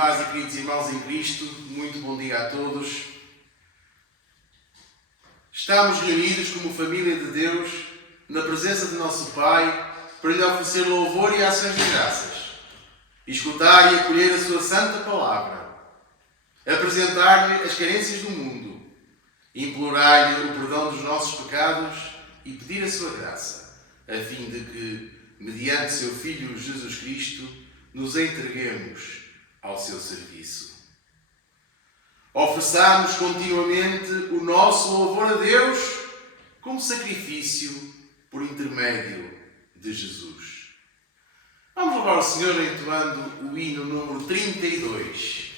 irmãs e queridos irmãos em Cristo, muito bom dia a todos. Estamos reunidos como família de Deus, na presença de nosso Pai, para lhe oferecer louvor e ações de graças, escutar e acolher a sua santa palavra, apresentar-lhe as carências do mundo, implorar-lhe o perdão dos nossos pecados e pedir a sua graça, a fim de que, mediante seu Filho Jesus Cristo, nos entreguemos ao seu serviço. Ofereçamos continuamente o nosso louvor a Deus como sacrifício por intermédio de Jesus. Vamos louvar o Senhor entoando o hino número 32.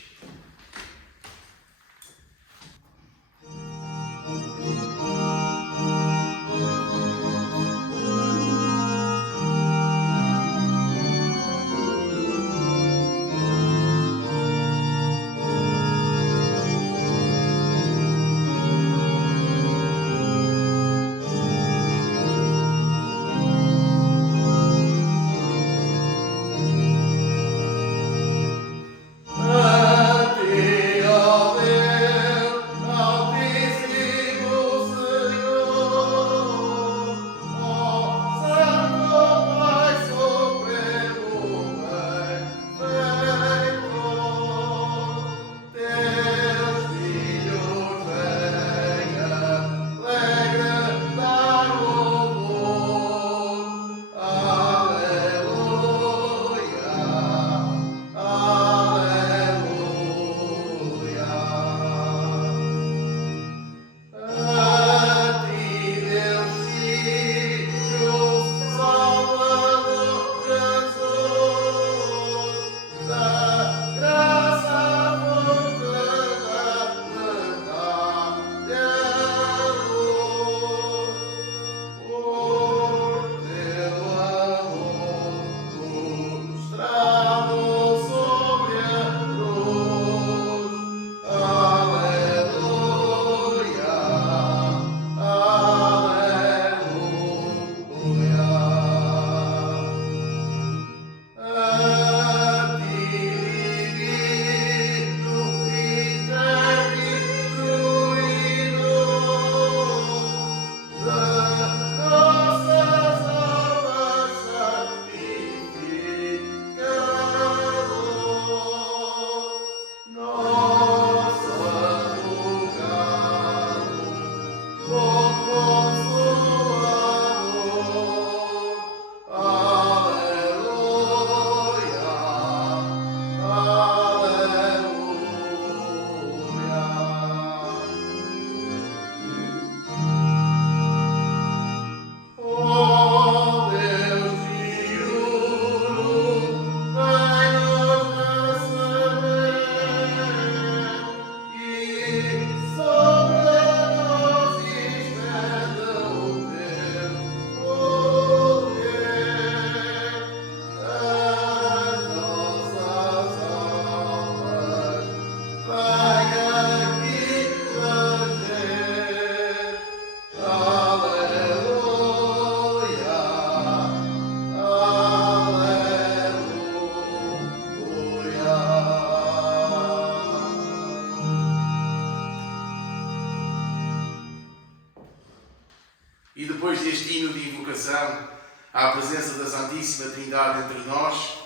E depois deste hino de invocação à presença da Santíssima Trindade entre nós,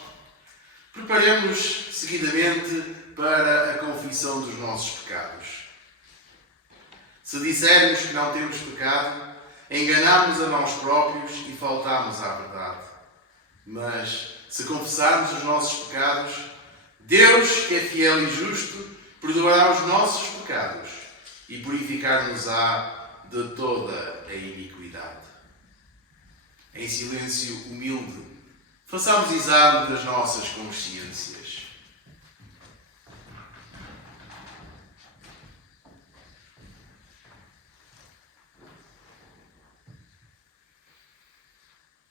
preparemos seguidamente para a confissão dos nossos pecados. Se dissermos que não temos pecado, enganamos a nós próprios e faltamos à verdade. Mas, se confessarmos os nossos pecados, Deus, que é fiel e justo, perdoará os nossos pecados e purificar-nos-á de toda a iniquidade. Em silêncio humilde, façamos exame das nossas consciências.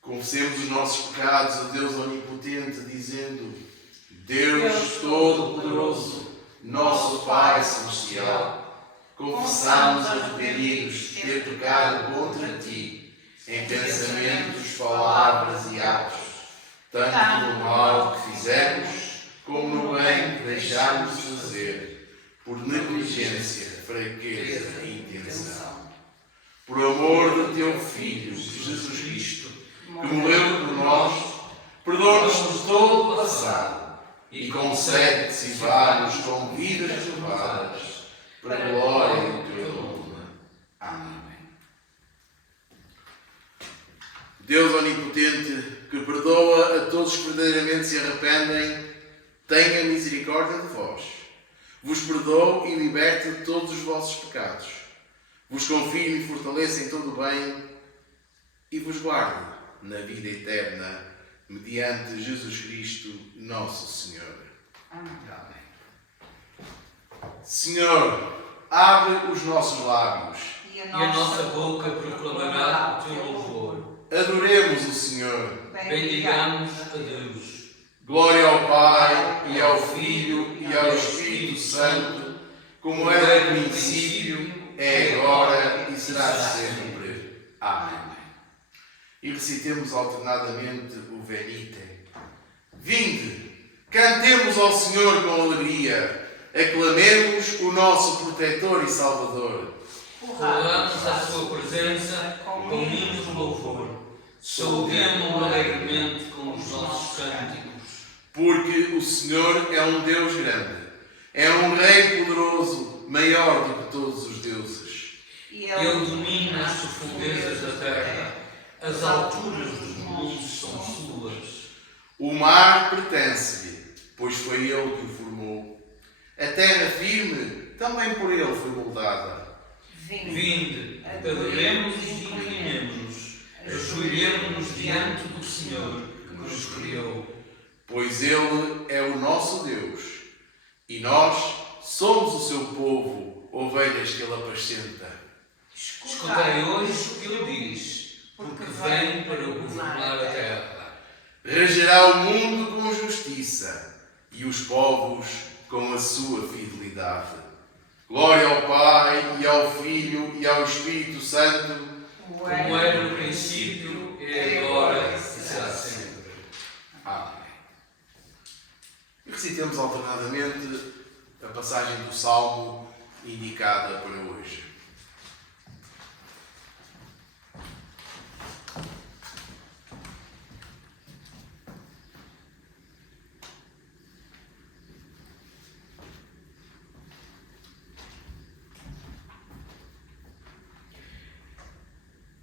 Confessemos os nossos pecados a Deus Onipotente, dizendo: Deus Todo-Poderoso, nosso Pai Celestial, confessamos arrependidos ter pecado contra Ti, em pensamentos, palavras e atos, tanto pelo mal que fizemos, como no bem que deixámos de fazer, por negligência, fraqueza e intenção. Por amor de teu Filho, Jesus Cristo, que morreu por nós, perdoa-nos por todo o passado e concede que sirvamos com vidas renovadas, para a glória do teu nome. Amém. Deus onipotente, que perdoa a todos que verdadeiramente se arrependem, tenha misericórdia de vós. Vos perdoe e liberte de todos os vossos pecados. Vos confirme e fortaleça em todo o bem e vos guarde na vida eterna, mediante Jesus Cristo, nosso Senhor. Amém. Senhor, abre os nossos lábios E a nossa boca proclamará o teu louvor. Adoremos o Senhor. Bendigamos a Deus. Glória ao Pai, e ao Filho, e ao Espírito Santo, como era no princípio, é agora e será sempre. Amém. E recitemos alternadamente o Venite. Vinde, cantemos ao Senhor com alegria, aclamemos o nosso protetor e Salvador. Colamos à sua presença com hinos de louvor. Saudemo-o alegremente com os nossos cânticos. Porque o Senhor é um Deus grande, é um Rei poderoso, maior do que todos os deuses. Ele domina as profundezas da terra, as alturas dos montes são suas. O mar pertence-lhe, pois foi ele que o formou. A terra firme também por ele foi moldada. Vinde, adoremos e inclinemos-nos, ajoelhemos-nos diante do Senhor que nos criou. Pois ele é o nosso Deus, e nós somos o seu povo, ovelhas que ele apascenta. Escutai hoje o que ele diz, porque vem para governar a terra. Regerá o mundo com justiça, e os povos com a sua fidelidade. Glória ao Pai, e ao Filho, e ao Espírito Santo, Como era no princípio, é agora e será sempre. Amém. E recitemos alternadamente a passagem do Salmo indicada para hoje.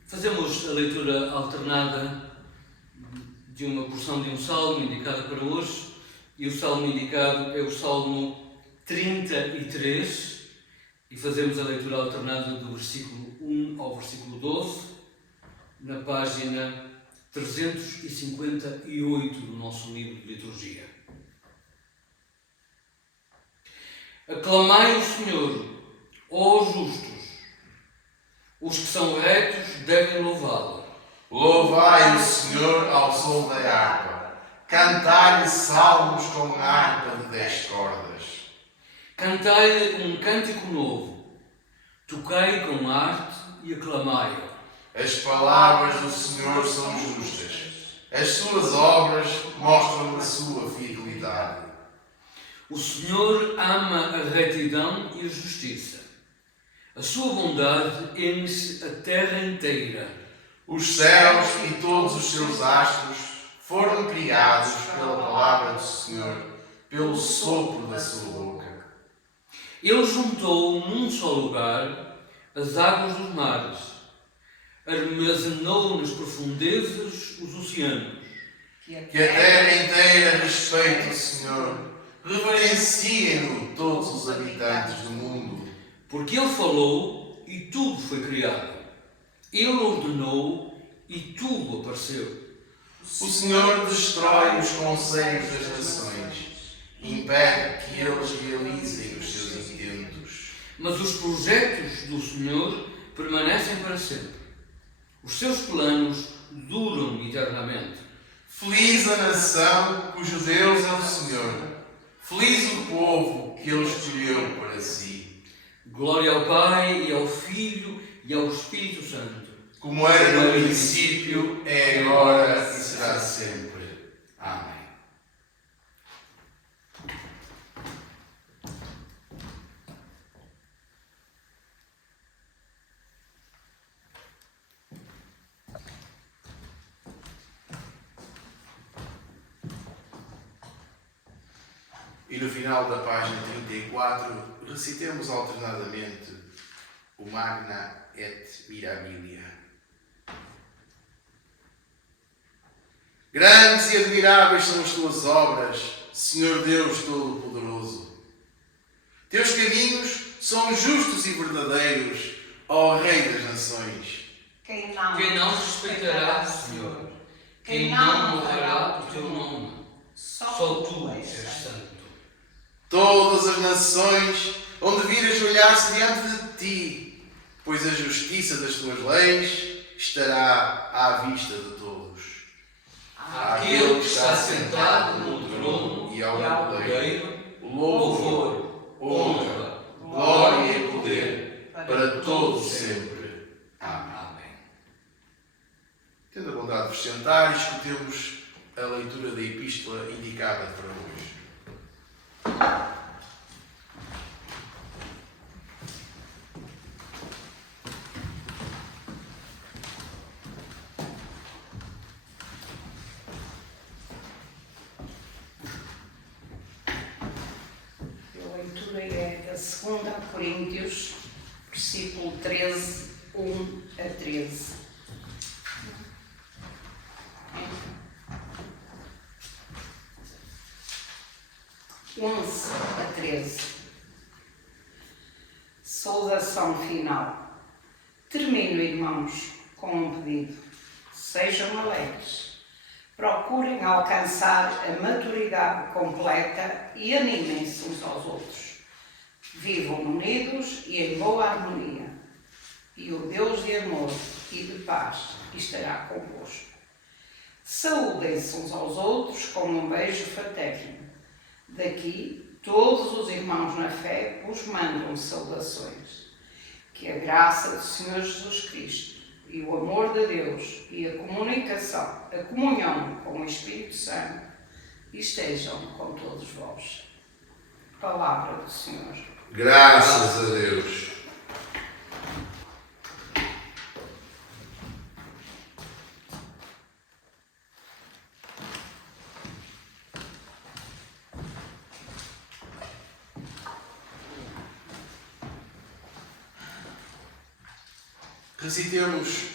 Fazemos a leitura alternada de uma porção de um salmo indicada para hoje, e o salmo indicado é o Salmo 33, e fazemos a leitura alternada do versículo 1 ao versículo 12, na página 358 do nosso livro de liturgia. Aclamai o Senhor, ó justos, os que são retos devem louvá-lo. Louvai o Senhor ao som da harpa, cantai-lhe salmos com harpa de 10 cordas. Cantai-lhe um cântico novo, tocai com arte e aclamai-o. As palavras do Senhor são justas, as suas obras mostram a sua fidelidade. O Senhor ama a retidão e a justiça. A sua bondade enche a terra inteira. Os céus e todos os seus astros foram criados pela palavra do Senhor, pelo sopro da sua boca. Ele juntou num só lugar as águas dos mares, armazenou nas profundezas os oceanos. Que a terra inteira respeite o Senhor, reverenciem-no todos os habitantes do mundo. Porque Ele falou e tudo foi criado. Ele ordenou e tudo apareceu. O Senhor destrói os conselhos das nações, impede que eles realizem os seus intentos. Mas os projetos do Senhor permanecem para sempre. Os seus planos duram eternamente. Feliz a nação cujo Deus é o Senhor. Feliz o povo que Ele escolheu para si. Glória ao Pai, e ao Filho, e ao Espírito Santo. Como era no princípio, é agora e será sempre. Amém. E no final da página 34, recitemos alternadamente o Magna et Mirabilia. Grandes e admiráveis são as tuas obras, Senhor Deus Todo-Poderoso. Teus caminhos são justos e verdadeiros, ó Rei das Nações. Quem não respeitará o Senhor, quem não honrará o teu nome, só tu és santo. Todas as nações onde vires olhar-se diante de ti, pois a justiça das tuas leis estará à vista de todos. Aquele que está sentado no trono e ao Cordeiro, louvor, honra, glória e poder, para todos sempre. Amém. Tendo a bondade de vos sentar, escutemos a leitura da epístola indicada para hoje. A leitura é da 2 Coríntios, versículo 13, 1 a 13. a 13. Saudação final. Termino, irmãos, com um pedido. Sejam alegres. Procurem alcançar a maturidade completa e animem-se uns aos outros. Vivam unidos e em boa harmonia. E o Deus de amor e de paz estará convosco. Saúdem-se uns aos outros com um beijo fraterno. Daqui, todos os irmãos na fé vos mandam saudações. Que a graça do Senhor Jesus Cristo e o amor de Deus e a comunhão com o Espírito Santo estejam com todos vós. Palavra do Senhor. Graças a Deus. Recitemos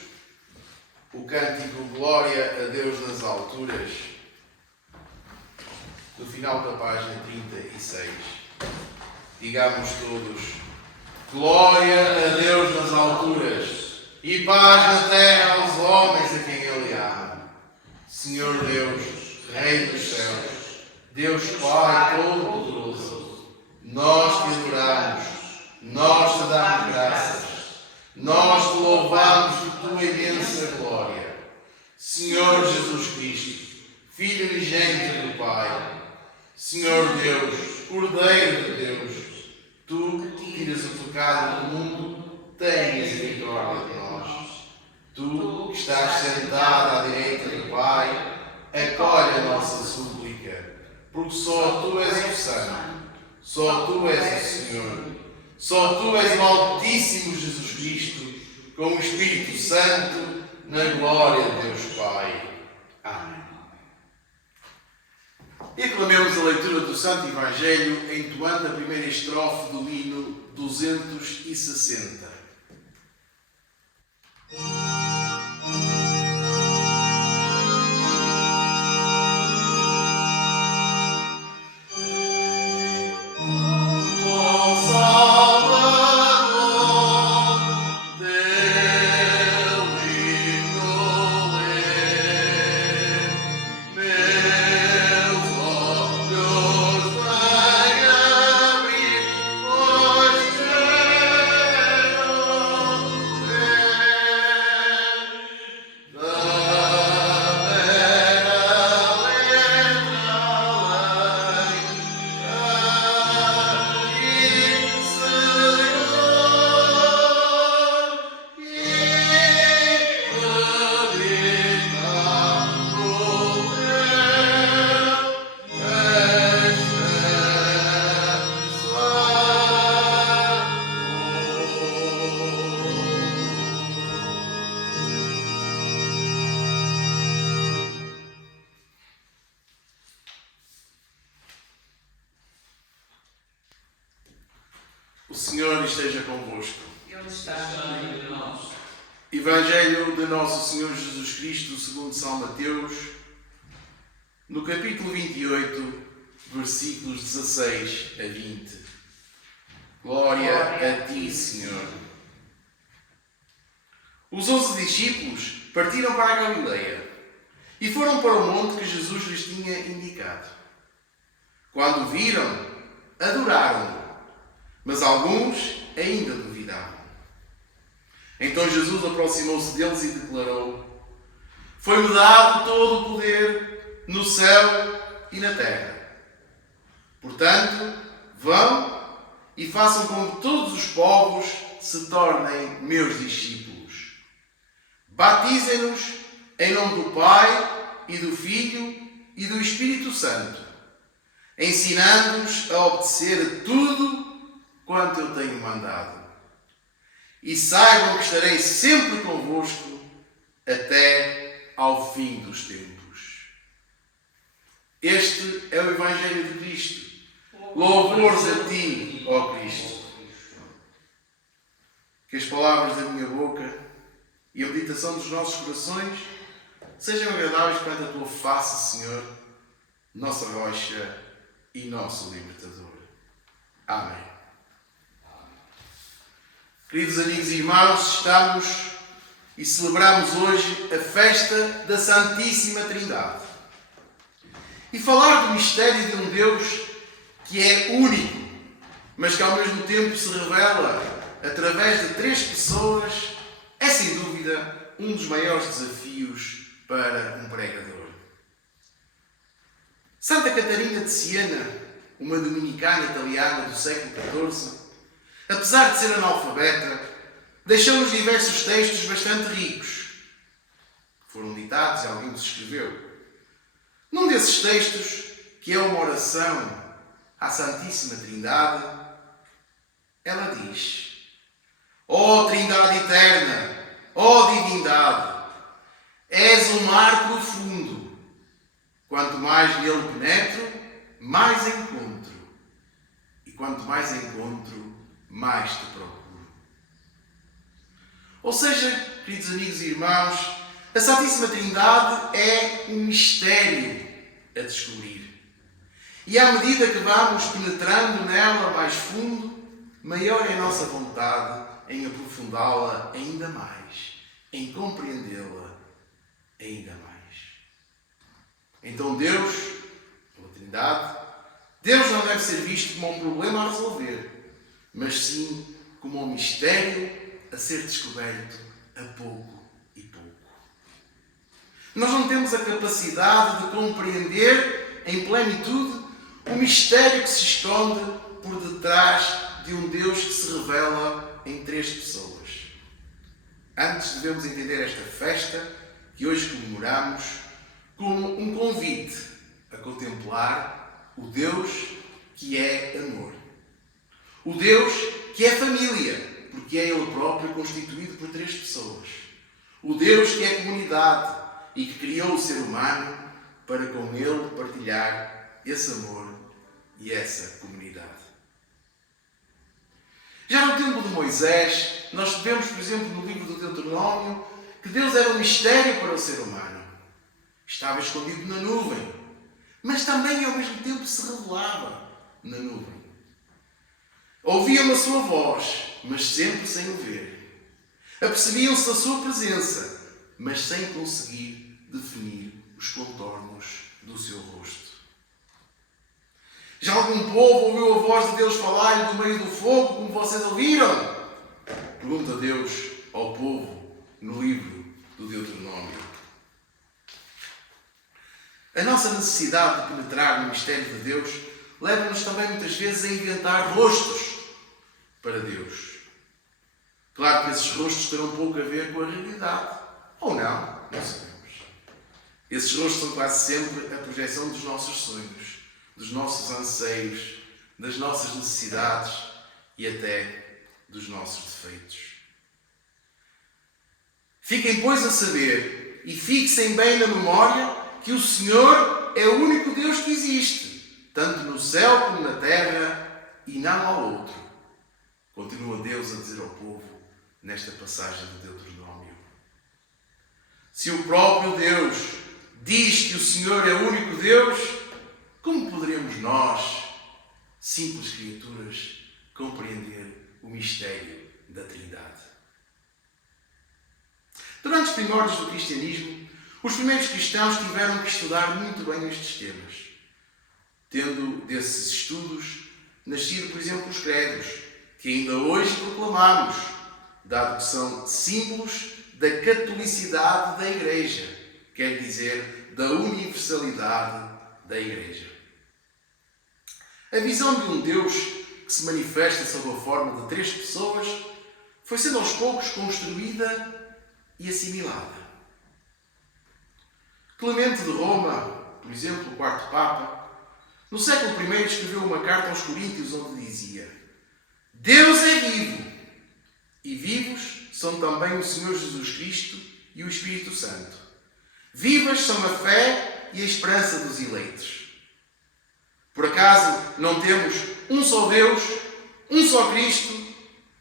o cântico Glória a Deus nas alturas, no final da página 36. Digamos todos: Glória a Deus nas alturas e paz na terra aos homens a quem Ele ama. Senhor Deus, Rei dos céus, Deus Pai Todo-Poderoso, nós te adoramos, nós te damos graças. Nós te louvamos por tua imensa glória. Senhor Jesus Cristo, Filho unigênito do Pai, Senhor Deus, Cordeiro de Deus, tu que tiras o pecado do mundo, tem misericórdia de nós. Tu que estás sentado à direita do Pai, acolhe a nossa súplica, porque só tu és o Santo, só tu és o Senhor. Só tu és o Altíssimo Jesus Cristo, com o Espírito Santo, na glória de Deus Pai. Amém. E aclamemos a leitura do Santo Evangelho, entoando a primeira estrofe do hino 260. Senhor esteja convosco. Ele está no meio de nós. Evangelho de Nosso Senhor Jesus Cristo, segundo São Mateus, no capítulo 28, versículos 16 a 20. Glória a ti, Senhor. Os 11 discípulos partiram para a Galileia e foram para o monte que Jesus lhes tinha indicado. Quando o viram, adoraram-no, mas alguns ainda duvidavam. Então Jesus aproximou-se deles e declarou: Foi-me dado todo o poder no céu e na terra. Portanto, vão e façam com que todos os povos se tornem meus discípulos. Batizem-nos em nome do Pai e do Filho e do Espírito Santo, ensinando-os a obedecer a tudo quanto eu tenho mandado. E saibam que estarei sempre convosco até ao fim dos tempos. Este é o Evangelho de Cristo. Louvores a ti, ó Cristo. Que as palavras da minha boca e a meditação dos nossos corações sejam agradáveis perante a tua face, Senhor, nossa rocha e nosso libertador. Amém. Queridos amigos e irmãos, estamos e celebramos hoje a festa da Santíssima Trindade. E falar do mistério de um Deus que é único, mas que ao mesmo tempo se revela através de 3 pessoas, é sem dúvida um dos maiores desafios para um pregador. Santa Catarina de Siena, uma dominicana italiana do século XIV, apesar de ser analfabeta, deixou-nos diversos textos bastante ricos, que foram ditados e alguém os escreveu. Num desses textos, que é uma oração à Santíssima Trindade, ela diz: Ó Trindade eterna, ó Divindade, és um mar profundo. Quanto mais nele penetro, mais encontro. E quanto mais encontro, mais te procuro. Ou seja, queridos amigos e irmãos, a Santíssima Trindade é um mistério a descobrir. E à medida que vamos penetrando nela mais fundo, maior é a nossa vontade em aprofundá-la ainda mais, em compreendê-la ainda mais. Então Deus, pela Trindade, Deus não deve ser visto como um problema a resolver, mas sim como um mistério a ser descoberto a pouco e pouco. Nós não temos a capacidade de compreender em plenitude o mistério que se esconde por detrás de um Deus que se revela em 3 pessoas. Antes devemos entender esta festa que hoje comemoramos como um convite a contemplar o Deus que é amor. O Deus que é família, porque é Ele próprio constituído por 3 pessoas. O Deus que é comunidade e que criou o ser humano para com Ele partilhar esse amor e essa comunidade. Já no tempo de Moisés, nós vemos, por exemplo, no livro do Deuteronômio, que Deus era um mistério para o ser humano. Estava escondido na nuvem, mas também ao mesmo tempo se revelava na nuvem. Ouviam a sua voz, mas sempre sem o ver. Apercebiam-se da sua presença, mas sem conseguir definir os contornos do seu rosto. Já algum povo ouviu a voz de Deus falar-lhe do meio do fogo, como vocês ouviram? Pergunta Deus ao povo no livro do Deuteronômio. A nossa necessidade de penetrar no mistério de Deus leva-nos também muitas vezes a inventar rostos para Deus. Claro que esses rostos terão pouco a ver com a realidade. Ou não, não sabemos. Esses rostos são quase sempre a projeção dos nossos sonhos, dos nossos anseios, das nossas necessidades e até dos nossos defeitos. Fiquem, pois, a saber e fixem bem na memória que o Senhor é o único Deus que existe, tanto no céu como na terra, e não há outro. Continua Deus a dizer ao povo nesta passagem do Deuteronômio. Se o próprio Deus diz que o Senhor é o único Deus, como poderemos nós, simples criaturas, compreender o mistério da Trindade? Durante os primórdios do cristianismo, os primeiros cristãos tiveram que estudar muito bem estes temas, tendo desses estudos nascido, por exemplo, os credos, que ainda hoje proclamamos, dado que são símbolos da catolicidade da Igreja, quer dizer, da universalidade da Igreja. A visão de um Deus que se manifesta sob a forma de 3 pessoas foi sendo aos poucos construída e assimilada. Clemente de Roma, por exemplo, o quarto Papa, no século I escreveu uma carta aos Coríntios onde dizia: Deus é vivo, e vivos são também o Senhor Jesus Cristo e o Espírito Santo. Vivas são a fé e a esperança dos eleitos. Por acaso não temos um só Deus, um só Cristo,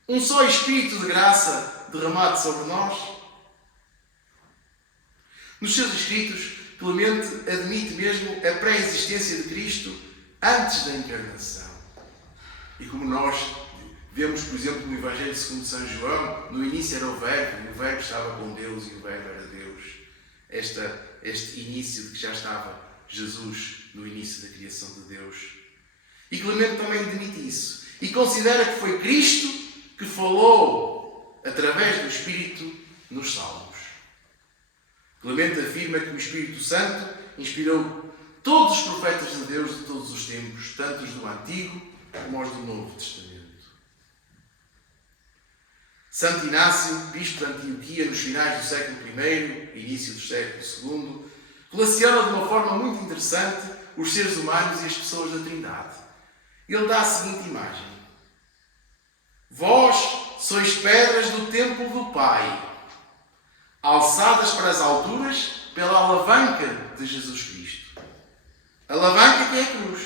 um só Espírito de graça derramado sobre nós? Nos seus escritos, Clemente admite mesmo a pré-existência de Cristo antes da encarnação. E como nós vemos, por exemplo, no Evangelho segundo São João, no início era o Verbo, e o Verbo estava com Deus e o Verbo era Deus. Este início de que já estava Jesus no início da criação de Deus. E Clemente também admite isso. E considera que foi Cristo que falou através do Espírito nos Salmos. Clemente afirma que o Espírito Santo inspirou todos os profetas de Deus de todos os tempos, tanto os do Antigo como os do Novo Testamento. Santo Inácio, bispo de Antioquia, nos finais do século I e início do século II, relaciona de uma forma muito interessante os seres humanos e as pessoas da Trindade. Ele dá a seguinte imagem: Vós sois pedras do templo do Pai, alçadas para as alturas pela alavanca de Jesus Cristo. Alavanca que é a cruz,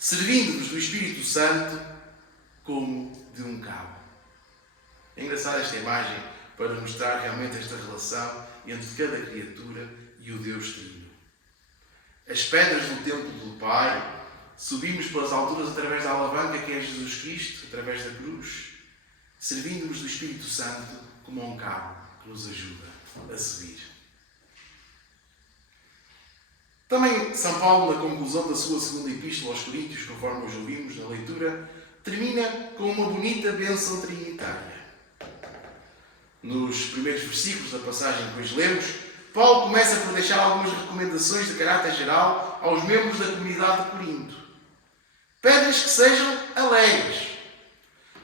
servindo-vos do Espírito Santo como de um cabo. É engraçada esta imagem para mostrar realmente esta relação entre cada criatura e o Deus Trino. As pedras do templo do Pai, subimos pelas alturas através da alavanca que é Jesus Cristo, através da cruz, servindo-nos do Espírito Santo como um cabo que nos ajuda a subir. Também São Paulo, na conclusão da sua segunda epístola aos Coríntios, conforme hoje ouvimos na leitura, termina com uma bonita bênção trinitária. Nos primeiros versículos da passagem que hoje lemos, Paulo começa por deixar algumas recomendações de caráter geral aos membros da comunidade de Corinto. Pede-lhes que sejam alegres,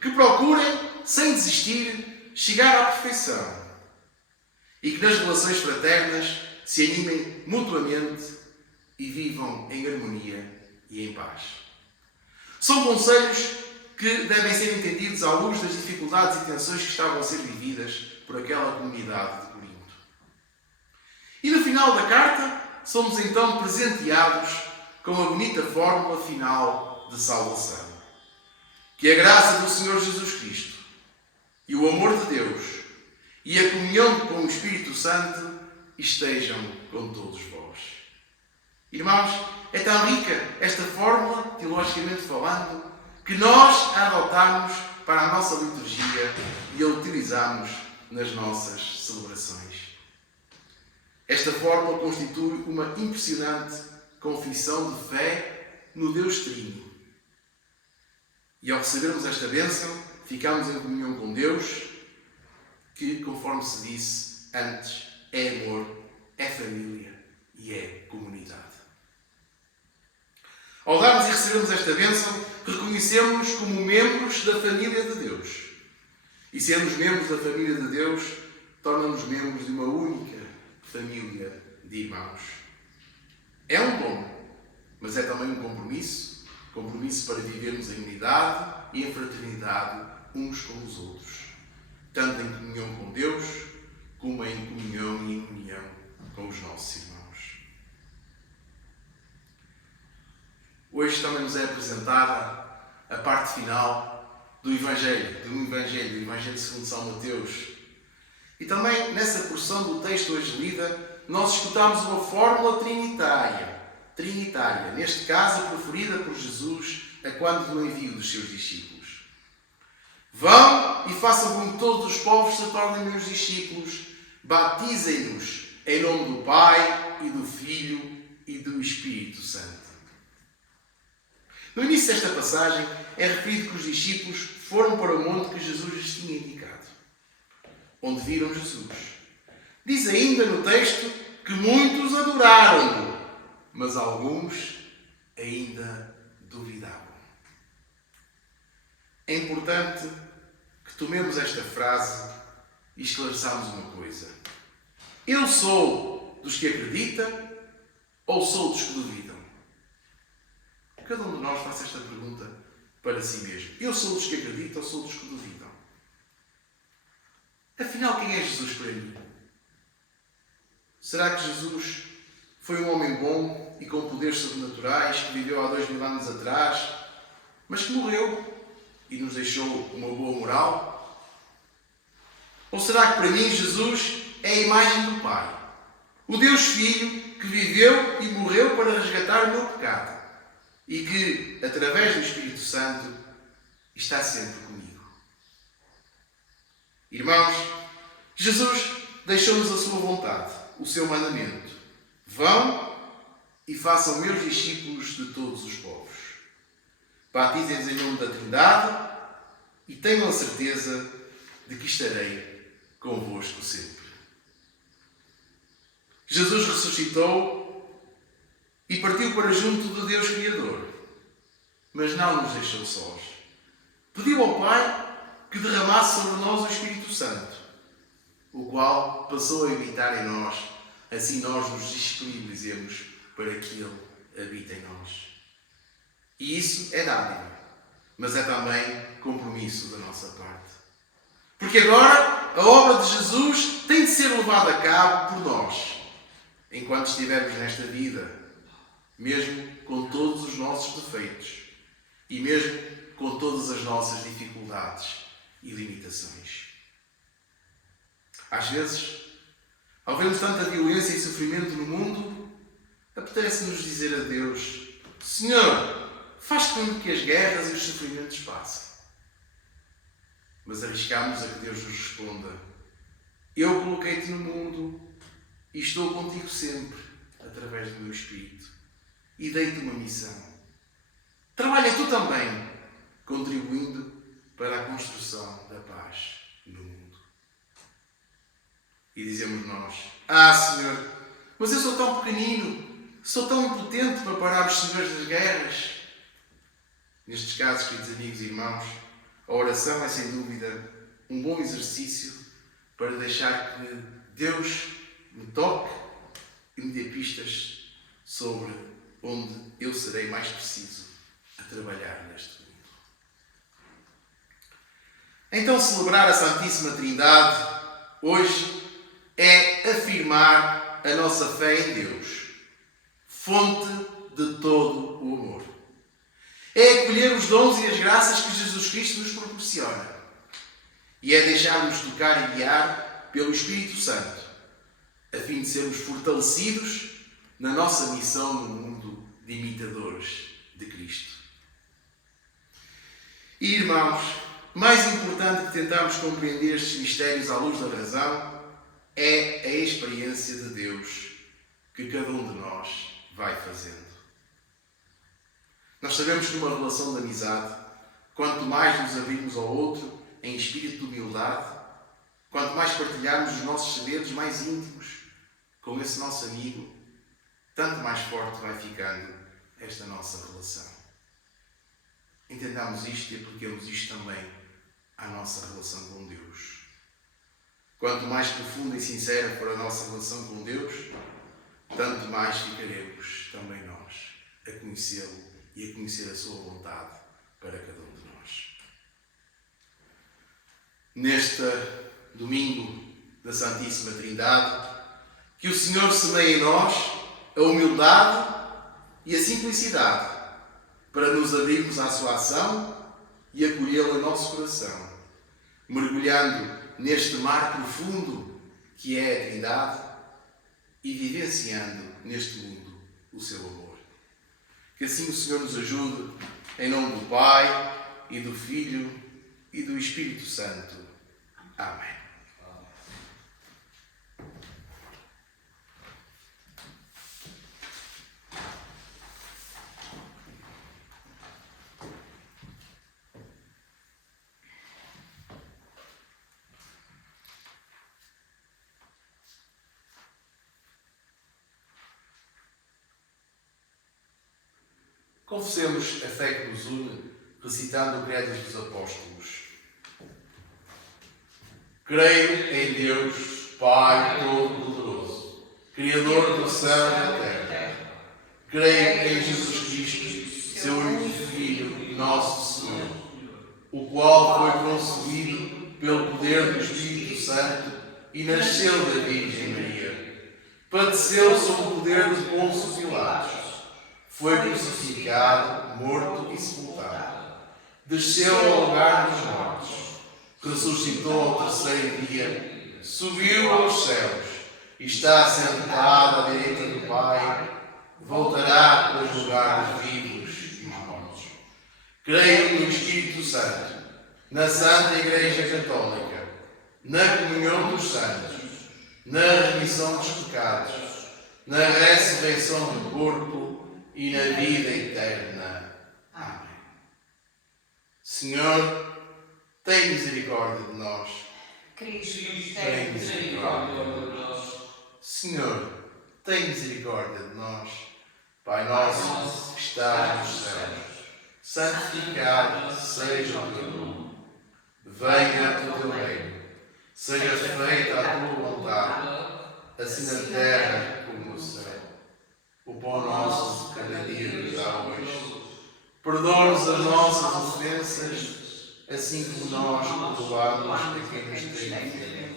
que procurem, sem desistir, chegar à perfeição e que nas relações fraternas se animem mutuamente e vivam em harmonia e em paz. São conselhos que devem ser entendidos à luz das dificuldades e tensões que estavam a ser vividas por aquela comunidade de Corinto. E no final da carta, somos então presenteados com a bonita fórmula final de salvação. Que a graça do Senhor Jesus Cristo e o amor de Deus e a comunhão com o Espírito Santo estejam com todos vós. Irmãos, é tão rica esta fórmula, teologicamente falando, que nós a adotarmos para a nossa liturgia e a utilizarmos nas nossas celebrações. Esta fórmula constitui uma impressionante confissão de fé no Deus Trino. E ao recebermos esta bênção, ficamos em comunhão com Deus, que, conforme se disse antes, é amor, é família e é comunidade. Ao darmos e recebermos esta bênção, reconhecemos-nos como membros da família de Deus. E sermos membros da família de Deus torna-nos membros de uma única família de irmãos. É um dom, mas é também um compromisso para vivermos em unidade e em fraternidade uns com os outros, tanto em comunhão com Deus, como em comunhão e em união com os nossos irmãos. Hoje também nos é apresentada a parte final do Evangelho segundo São Mateus. E também nessa porção do texto hoje lida, nós escutamos uma fórmula trinitária, neste caso preferida por Jesus a quando do envio dos seus discípulos. Vão e façam com que todos os povos se tornem meus discípulos, batizem-nos em nome do Pai e do Filho e do Espírito Santo. No início desta passagem é referido que os discípulos foram para o monte que Jesus lhes tinha indicado, onde viram Jesus. Diz ainda no texto que muitos adoraram-no, mas alguns ainda duvidavam. É importante que tomemos esta frase e esclareçamos uma coisa. Eu sou dos que acreditam ou sou dos que duvidam? Cada um de nós faça esta pergunta para si mesmo. Eu sou dos que acreditam ou sou dos que duvidam? Afinal, quem é Jesus para mim? Será que Jesus foi um homem bom e com poderes sobrenaturais que viveu há 2000 anos atrás, mas que morreu e nos deixou uma boa moral? Ou será que para mim Jesus é a imagem do Pai, o Deus Filho que viveu e morreu para resgatar o meu pecado e que, através do Espírito Santo, está sempre comigo? Irmãos, Jesus deixou-nos a sua vontade, o seu mandamento. Vão e façam meus discípulos de todos os povos. Batizem-nos em nome da Trindade e tenham a certeza de que estarei convosco sempre. Jesus ressuscitou e partiu para junto do Deus Criador, mas não nos deixou sós. Pediu ao Pai que derramasse sobre nós o Espírito Santo, o qual passou a habitar em nós, assim nós nos disponibilizemos para que Ele habite em nós. E isso é dádiva, mas é também compromisso da nossa parte. Porque agora a obra de Jesus tem de ser levada a cabo por nós, enquanto estivermos nesta vida, mesmo com todos os nossos defeitos e mesmo com todas as nossas dificuldades e limitações. Às vezes, ao vermos tanta violência e sofrimento no mundo, apetece-nos dizer a Deus: Senhor, faz com que as guerras e os sofrimentos passem. Mas arriscamos a que Deus nos responda: Eu coloquei-te no mundo e estou contigo sempre, através do meu Espírito, e dei-te uma missão. Trabalha tu também, contribuindo para a construção da paz no mundo. E dizemos nós: Senhor, mas eu sou tão pequenino, sou tão impotente para parar os senhores das guerras. Nestes casos, queridos amigos e irmãos, a oração é sem dúvida um bom exercício para deixar que Deus me toque e me dê pistas sobre onde eu serei mais preciso a trabalhar neste mundo. Então, celebrar a Santíssima Trindade hoje é afirmar a nossa fé em Deus, fonte de todo o amor. É acolher os dons e as graças que Jesus Cristo nos proporciona. E é deixar-nos tocar e guiar pelo Espírito Santo, a fim de sermos fortalecidos na nossa missão no mundo de imitadores de Cristo. E, irmãos, mais importante que tentarmos compreender estes mistérios à luz da razão é a experiência de Deus que cada um de nós vai fazendo. Nós sabemos que numa relação de amizade, quanto mais nos abrirmos ao outro em espírito de humildade, quanto mais partilharmos os nossos segredos mais íntimos com esse nosso amigo, tanto mais forte vai ficando esta nossa relação. Entendamos isto e apliquemos isto também à nossa relação com Deus. Quanto mais profunda e sincera for a nossa relação com Deus, tanto mais ficaremos também nós a conhecê-lo e a conhecer a sua vontade para cada um de nós. Neste domingo da Santíssima Trindade, que o Senhor semeie em nós a humildade e a simplicidade para nos abrirmos à sua ação e acolhê-lo em nosso coração, mergulhando neste mar profundo que é a Trindade e vivenciando neste mundo o seu amor. Que assim o Senhor nos ajude, em nome do Pai, e do Filho, e do Espírito Santo. Amém. Confessemos a fé que nos une, recitando o Credo dos Apóstolos. Creio em Deus, Pai Todo-Poderoso, Criador do céu e da terra. Creio em Jesus Cristo, seu único Filho, nosso Senhor, o qual foi concebido pelo poder do Espírito Santo e nasceu da Virgem Maria. Padeceu sob o poder de Pôncio Pilatos. Foi crucificado, morto e sepultado. Desceu ao lugar dos mortos. Ressuscitou ao terceiro dia. Subiu aos céus. Está sentado à direita do Pai. Voltará para julgar os vivos e os mortos. Creio no Espírito Santo, na Santa Igreja Católica, na comunhão dos santos, na remissão dos pecados, na ressurreição do corpo e na vida eterna. Amém. Senhor, tem misericórdia de nós. Cristo, Tem misericórdia de nós. Senhor, tem misericórdia de nós. Pai nosso que estás nos céus, santificado seja o teu nome. Venha o teu reino. Seja feita a tua vontade, assim na terra como no céu. O pão nosso de cada dia nos dá hoje. Perdoa-nos as nossas ofensas, assim como nós perdoamos a quem nos tem ofendido.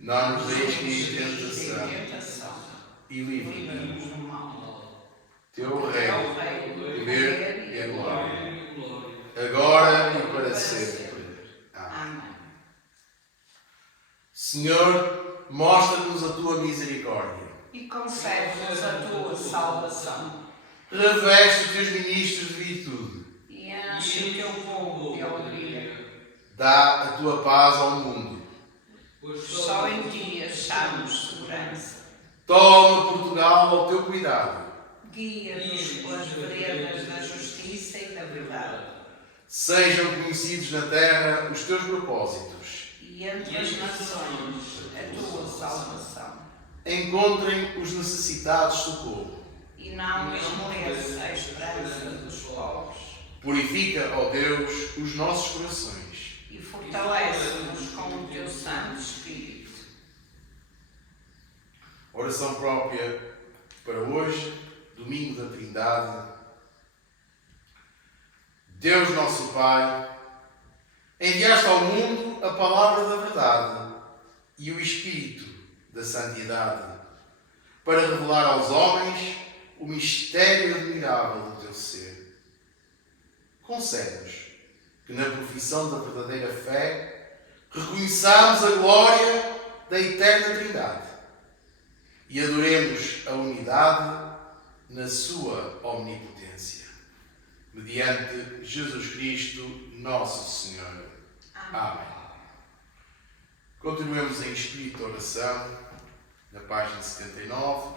Não nos deixes cair em tentação e livra-nos do mal. Teu reino, o poder e a glória, agora e para sempre. Amém. Senhor, mostra-nos a tua misericórdia e concede-nos a tua salvação. Reveste os teus ministros de virtude E enche o teu povo de alegria. Dá a tua paz ao mundo. Só em ti achamos segurança. Toma Portugal ao teu cuidado. Guia-nos pelas veredas da justiça e da verdade. Sejam conhecidos na terra os teus propósitos. E entre as nações a tua salvação. Encontrem os necessitados socorro. E não esmoreça a esperança dos povos. Purifica, ó Deus, os nossos corações. E fortalece-nos com o teu Santo Espírito. Oração própria para hoje, domingo da Trindade. Deus nosso Pai, enviaste ao mundo a palavra da verdade e o Espírito da santidade, para revelar aos homens o mistério admirável do teu ser. Concede-nos que na profissão da verdadeira fé reconheçamos a glória da eterna Trindade e adoremos a unidade na sua omnipotência. Mediante Jesus Cristo, nosso Senhor. Amém. Continuemos em espírito de oração, na página 79,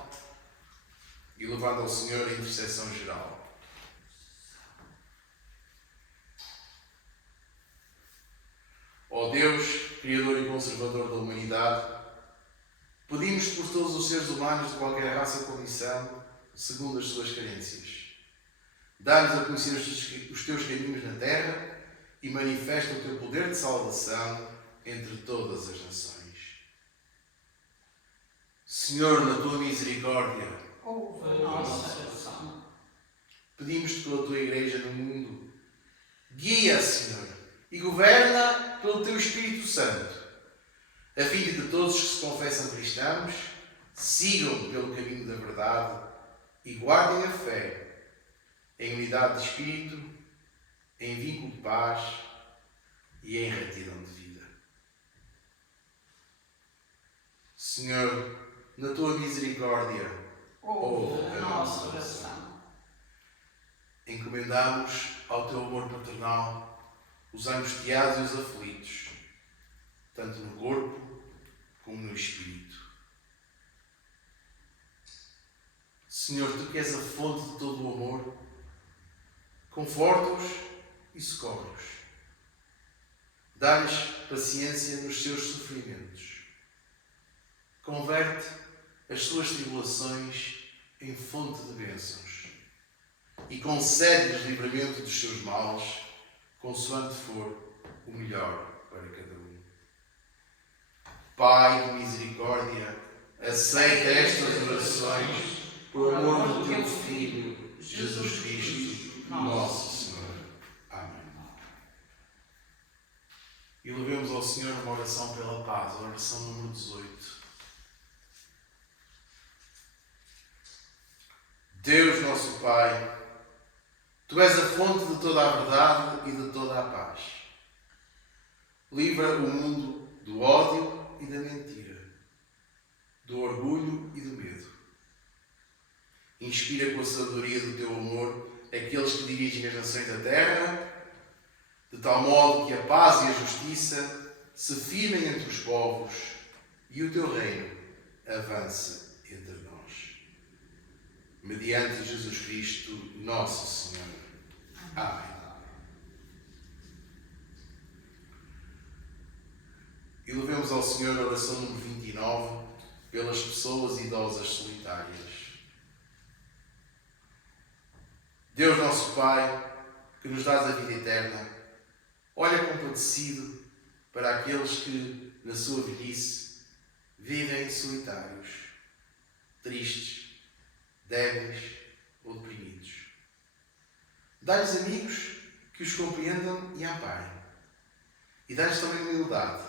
e levando ao Senhor a intercessão geral. Ó Deus, Criador e Conservador da humanidade, pedimos-te por todos os seres humanos de qualquer raça ou condição, segundo as suas carências. Dá-nos a conhecer os teus caminhos na terra e manifesta o teu poder de salvação entre todas as nações. Senhor, na tua misericórdia, Ouve a nossa oração. pedimos-te pela tua Igreja no mundo. Guia, Senhor, e governa pelo teu Espírito Santo, a fim de que todos que se confessam cristãos sigam pelo caminho da verdade e guardem a fé em unidade de espírito em vínculo de paz e em retidão de vida. Senhor, na tua misericórdia, ouve a nossa oração. Encomendamos ao teu amor paternal os angustiados e os aflitos, tanto no corpo como no espírito. Senhor, tu que és a fonte de todo o amor, conforta-os e socorre-os. Dá-lhes paciência nos seus sofrimentos. Converte as suas tribulações em fonte de bênçãos e concede-lhes livramento dos seus males, consoante for o melhor para cada um. Pai de misericórdia, aceita estas orações por amor do teu Filho, Jesus Cristo, nosso Senhor. Amém. E levemos ao Senhor uma oração pela paz, a oração número 18. Deus, nosso Pai, tu és a fonte de toda a verdade e de toda a paz. Livra o mundo do ódio e da mentira, do orgulho e do medo. Inspira com a sabedoria do teu amor aqueles que dirigem as nações da terra, de tal modo que a paz e a justiça se firmem entre os povos e o teu reino avance entre nós. Mediante Jesus Cristo, nosso Senhor. Amém. E levemos ao Senhor a oração número 29 pelas pessoas idosas solitárias. Deus, nosso Pai, que nos dás a vida eterna, olha compadecido para aqueles que, na sua velhice, vivem solitários, tristes, débeis ou deprimidos. Dá-lhes amigos que os compreendam e amparem. E dá-lhes também humildade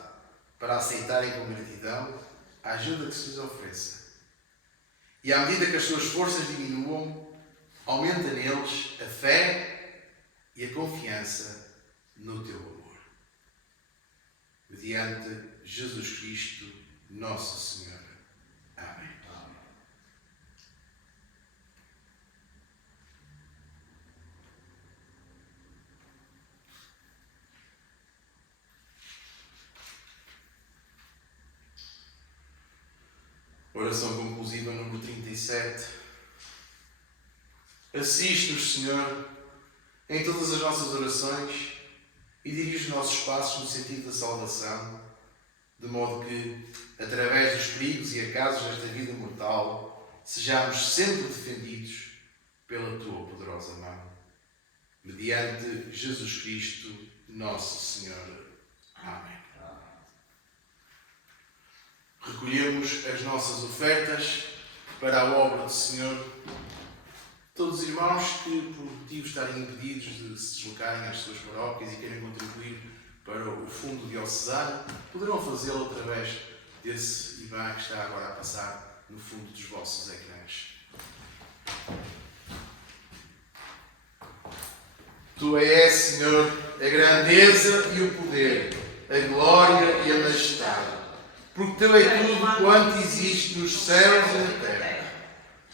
para aceitarem com gratidão a ajuda que se lhes ofereça. E à medida que as suas forças diminuam, aumenta neles a fé e a confiança no teu amor. Mediante Jesus Cristo, nosso Senhor. Amém. Oração conclusiva número 37. Assiste-nos, Senhor, em todas as nossas orações e dirige os nossos passos no sentido da salvação, de modo que, através dos perigos e acasos desta vida mortal, sejamos sempre defendidos pela tua poderosa mão. Mediante Jesus Cristo, nosso Senhor. Amém. Recolhemos as nossas ofertas para a obra do Senhor. Todos os irmãos que, por motivos de estarem impedidos de se deslocarem às suas paróquias e querem contribuir para o fundo diocesano, poderão fazê-lo através desse IBAN que está agora a passar no fundo dos vossos ecrãs. Tu és, Senhor, a grandeza e o poder, a glória e a majestade. Porque teu é tudo quanto existe nos céus e na terra.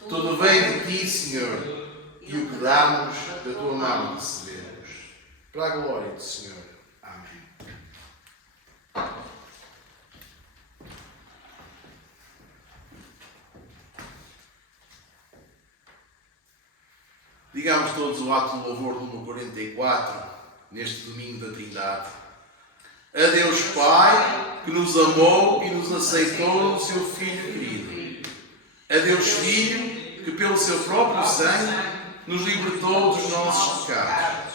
Tudo vem de ti, Senhor, e o que damos da tua mão recebemos. Para a glória do Senhor. Amém. Digamos todos o ato de louvor número 44, neste domingo da Trindade. A Deus Pai, que nos amou e nos aceitou no seu Filho querido. A Deus Filho, que pelo seu próprio sangue nos libertou dos nossos pecados.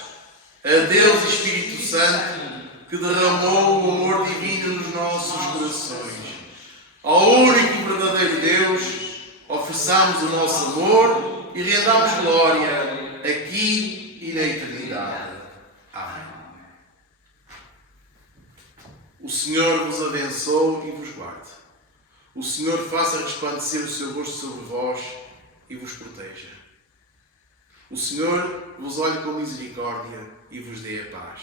A Deus Espírito Santo, que derramou o amor divino nos nossos corações. Ao único e verdadeiro Deus, ofereçamos o nosso amor e rendamos glória aqui e na eternidade. Amém. O Senhor vos abençoe e vos guarde. O Senhor faça resplandecer o seu rosto sobre vós e vos proteja. O Senhor vos olhe com misericórdia e vos dê a paz.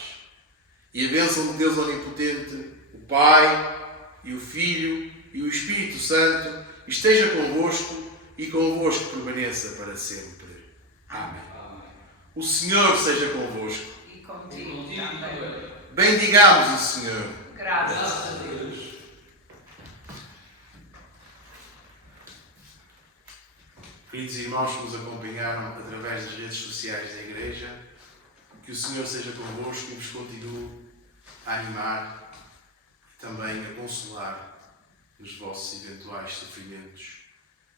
E a bênção de Deus Onipotente, o Pai, e o Filho, e o Espírito Santo, esteja convosco e convosco permaneça para sempre. Amém. O Senhor seja convosco. E contigo também. Bendigamos o Senhor. Graças a Deus. Queridos irmãos que nos acompanharam através das redes sociais da Igreja, que o Senhor seja convosco e vos continue a animar e também a consolar nos vossos eventuais sofrimentos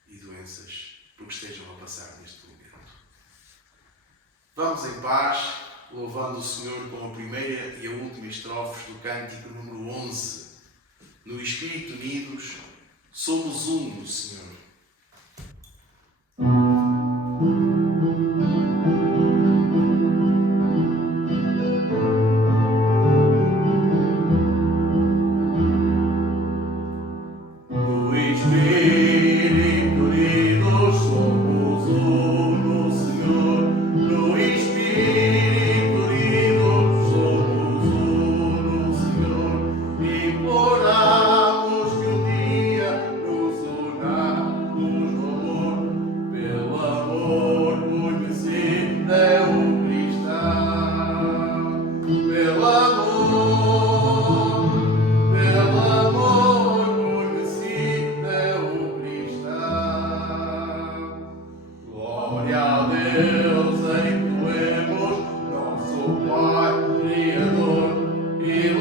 e doenças porque estejam a passar neste momento. Vamos em paz, louvando o Senhor com a primeira e a última estrofes do cântico número 11. No Espírito unidos, somos um no Senhor.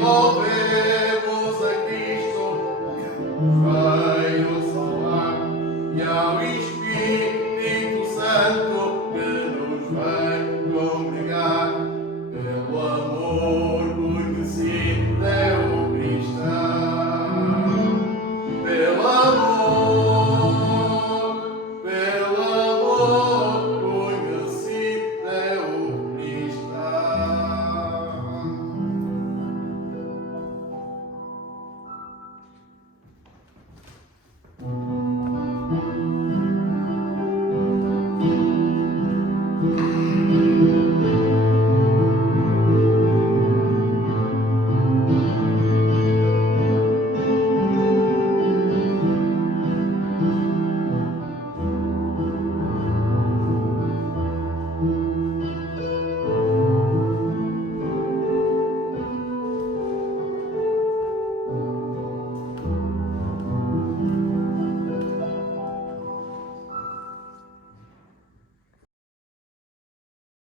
Louvemos a Cristo,